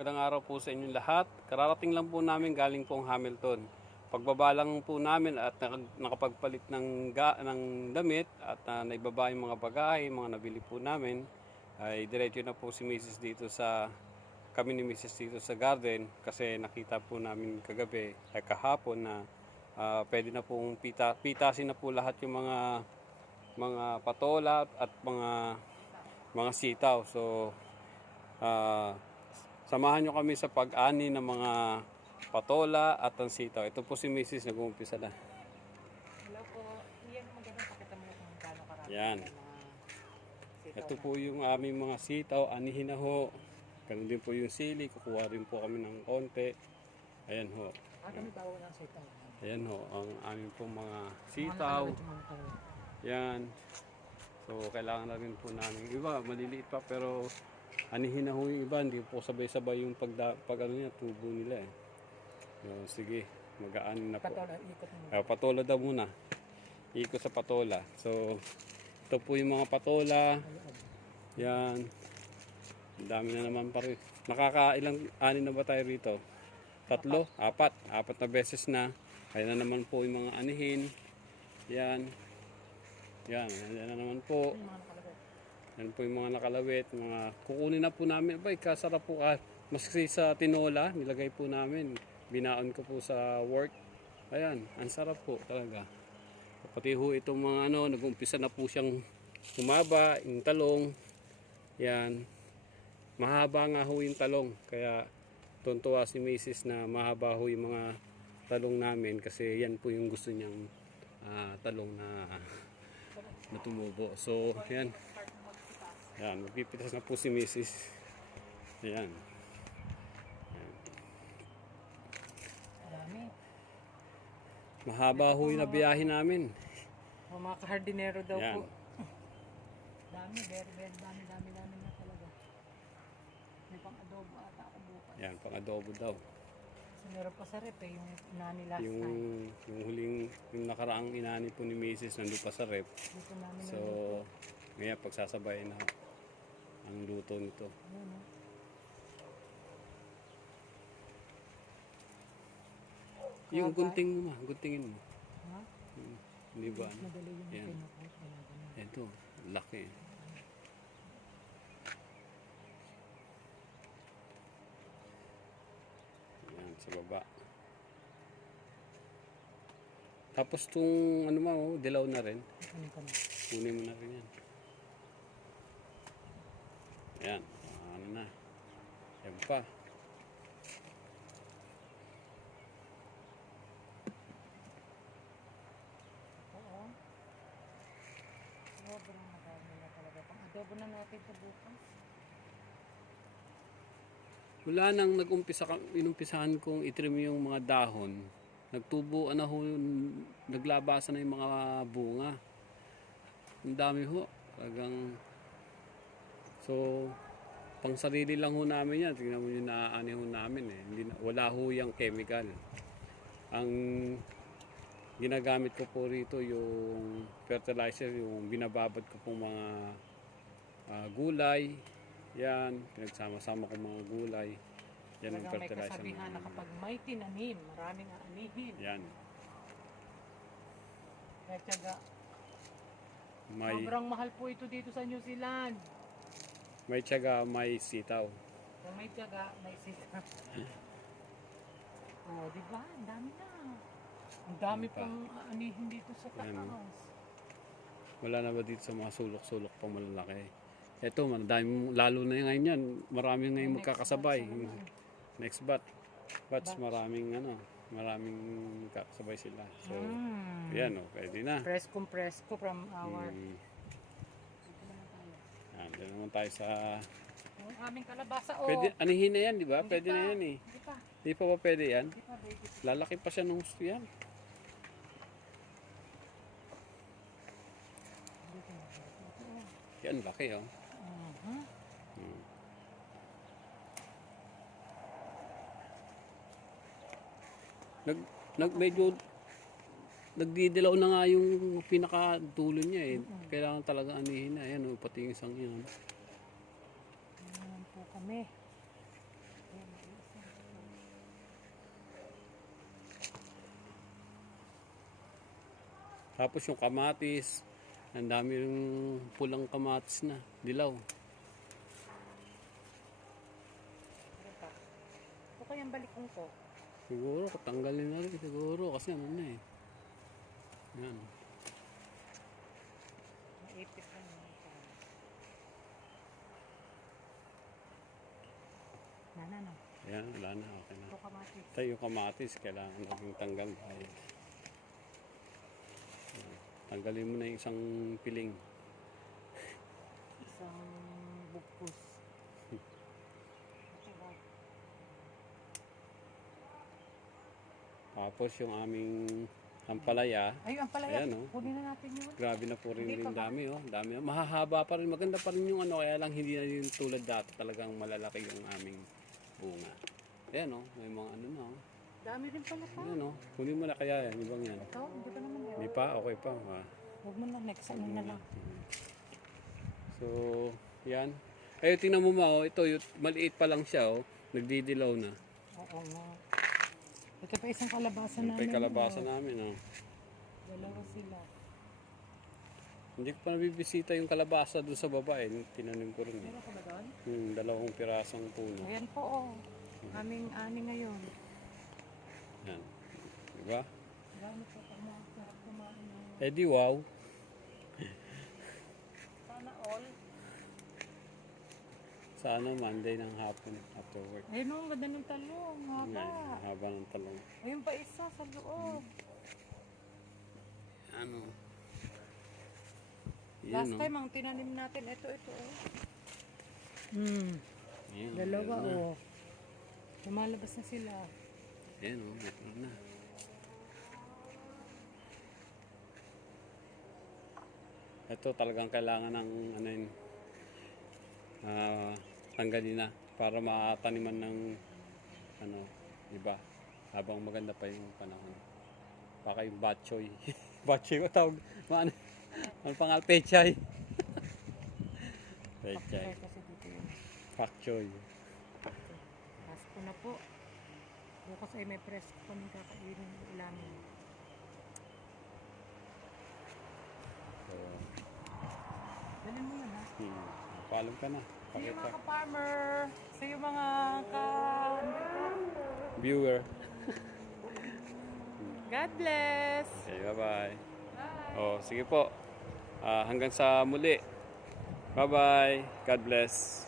Magandang araw po sa inyong lahat. Kararating lang po namin galing pong Hamilton. Pagbaba lang po namin at nakapagpalit ng damit at naibaba yung mga bagahe, mga nabili po namin, ay diretso na po si Mrs. dito kami ni Mrs. dito sa garden kasi nakita po namin kagabi ay kahapon na pwede na pong pitasin na po lahat yung mga patola at mga sitaw. So samahan nyo kami sa pag-ani ng mga patola at ang sitaw. Ito po si Mrs. nag-uumpisa na. Hello po. Iyan ang magandang pakita mo kung gaano karami Yan. ang mga sitaw Ito po yung aming mga sitaw. Anihin na ho. Ganun din po yung sili. Kukuha rin po kami ng konti. Ayan ho. kami bawa ng sitaw. Ayan ho. Ang aming po mga sitaw. Yan. So kailangan na rin po namin. Iba maliliit pa pero anihin na ho yung iba. Hindi po sabay-sabay yung pag ano niya, tubo nila eh. So, sige. Mag-aani na po. Patola, ikot mo. Patola daw muna. Ikot sa patola. So, ito po yung mga patola. Yan. Ang dami na naman pa rin. Nakakailang ani na ba tayo rito? 3? 4. 4 na beses na. Kaya na naman po yung mga anihin. Yan. Yan. Yan na naman po. Yan po yung mga nakalawit. Mga kukunin na po namin. Abay, kasarap po. Maski sa tinola, nilagay po namin. Binaon ko po sa work. Ayan, ang sarap po talaga. Pati ho itong mga nag-umpisa na po siyang humaba, yung talong. Yan. Mahaba nga ho yung talong. Kaya tuntua si Mrs. na mahaba ho yung mga talong namin kasi yan po yung gusto niyang talong na tumubo. So, yan. Yan, magpipitas na po si Mrs. Yan. Marami. Mahaba ho yung nabiyahe namin. Mga kahardinero daw Yan. po. Dami, very dami na talaga. May pang-adobo ata ako bukas. Yan, pang adobo daw. Kasi meron pa sa rep eh, yung inani last Yung time. yung nakaraang inani po ni Mrs. nandun pa sa rep. Dito namin So, ngayon pagsasabayin na ang luto nito. Ayun, oh. Yung gunting mo, guntingin mo. Ha? Hindi ba? Madali yung Yan. pinakot. Wala ganun. Ito, laki. Yan, sa baba. Tapos itong dilaw na rin. Ano ka na? Kunin mo na rin yan. Yan, ano na. Yan pa. Oo. Sobrang madami na talaga. Pang-adobo na natin ito bukas. Wala nang inumpisahan kong itrim yung mga dahon. Nagtubo na ho, naglabasan na yung mga bunga. Ang dami ho. Talagang, so, pang sarili lang ho namin yan. Tingnan mo yung naaani ho namin eh. Wala ho yung chemical. Ang ginagamit ko po rito yung fertilizer, yung binababad ko pong mga gulay. Yan, pinagsama-sama ko mga gulay. Yan ang Talagang may fertilizer kasabihan na kapag may tinanim, maraming aanihin. Yan. Kaya tiyaga, May sobrang mahal po ito dito sa New Zealand. may tiyaga, may sitaw. Kung may tiyaga, may sita. Oh, di ba? Ang dami na. Ang dami Ano pa? pang aanihin dito sa Yan. taas. Wala na ba dito sa mga sulok-sulok pang malalaki? Ito, madami, lalo na ngayon yan. Marami ngayon magkakasabay. Next batch, maraming magkakasabay sila. So, yan o, pwede na. Presko from our... Dito naman tayo. Yan, dito naman tayo sa... Yung aming kalabasa, oh. Pwede, anihin na yan, di ba? Hindi Pwede pa. na yan eh. Hindi pa. Di pa ba pwede yan? Hindi pa, baby. Lalaki pa siya nung gusto yan. Yan, laki oh. Uh-huh. Medyo nagdidilaw na nga yung pinaka-dulo niya eh. Kailangan talaga anihin na. Ayan, pati yung isang yun. Ayan po kami. Ayan. Tapos yung kamatis, ang dami yung pulang kamatis na, dilaw. Ano pa? Ito kayang balikong ko. Siguro, tanggalin na rin siguro kasi ano na eh. Yan. Maipit lang yun. Nana, no? Yan, wala na, okay na. Ito kamatis. Tayo yung kamatis, kailangan naging tanggal tayo. Tanggalin mo na yung isang piling. Isang bugpus. Ito ba? Tapos yung aming ampalaya, Ay, ang palaya. Ayan, oh. Kunin na natin yun. grabe na po rin Hindi yung pa ba? dami, oh. Dami. Mahahaba pa rin, maganda pa rin yung ano, kaya lang hindi na yung tulad dati, talagang malalaki yung aming bunga. Ayan, oh, may mga ano na, oh. Dami rin pala pa. Ayan, oh. Kunin mo na kaya yan, ibang yan. Ito, hindi pa naman yun. Hindi pa, okay pa. Ah. Huwag mo na, next ano na lang. So, yan. Ay, tingnan mo ma, oh, ito, yung, maliit pa lang siya, oh. Nagdidilaw na. Oo nga. Ito pa isang kalabasa Ito namin. yung kalabasa oh. namin, oh. Dalawa sila. Hindi ko pa nabibisita yung kalabasa doon sa baba, eh. Tinanim ko rin, eh. Meron ka ba doon? Dalawang pirasong puno. Ayan po, oh. Aming ani ngayon. Yan. Diba? Gano'n po pag masarap kumain ng Eh di wow. sana all. Sana Monday ng hapon after work. Ayun o, ganda ng talong. Haba. Ngayon, haba ng talong. Ayun pa isa sa loob. Ano? Last Yan, time ang tinanim natin, ito. Oh. Yan, Dalawa meron na. oh. Lumalabas na sila. Yan o, meron na. Ito talagang kailangan ng ano yun, tanggalin na para mataniman ng ano, iba habang maganda pa yung panahon. Baka yung batchoy. Batchoy ba tawag? Ano pangal? Pechay. Pechay. Kasi dito yun. Pakchoy. Pasko na po. Bukas ay may presko kaming kakainin ulamin. So, Dalhin mo yun ha. paalam ka na. See you Pakita. mga ka-farmer. See you mga Viewer. God bless. Okay, bye-bye. Oh, sige po. Hanggang sa muli. Bye-bye. God bless.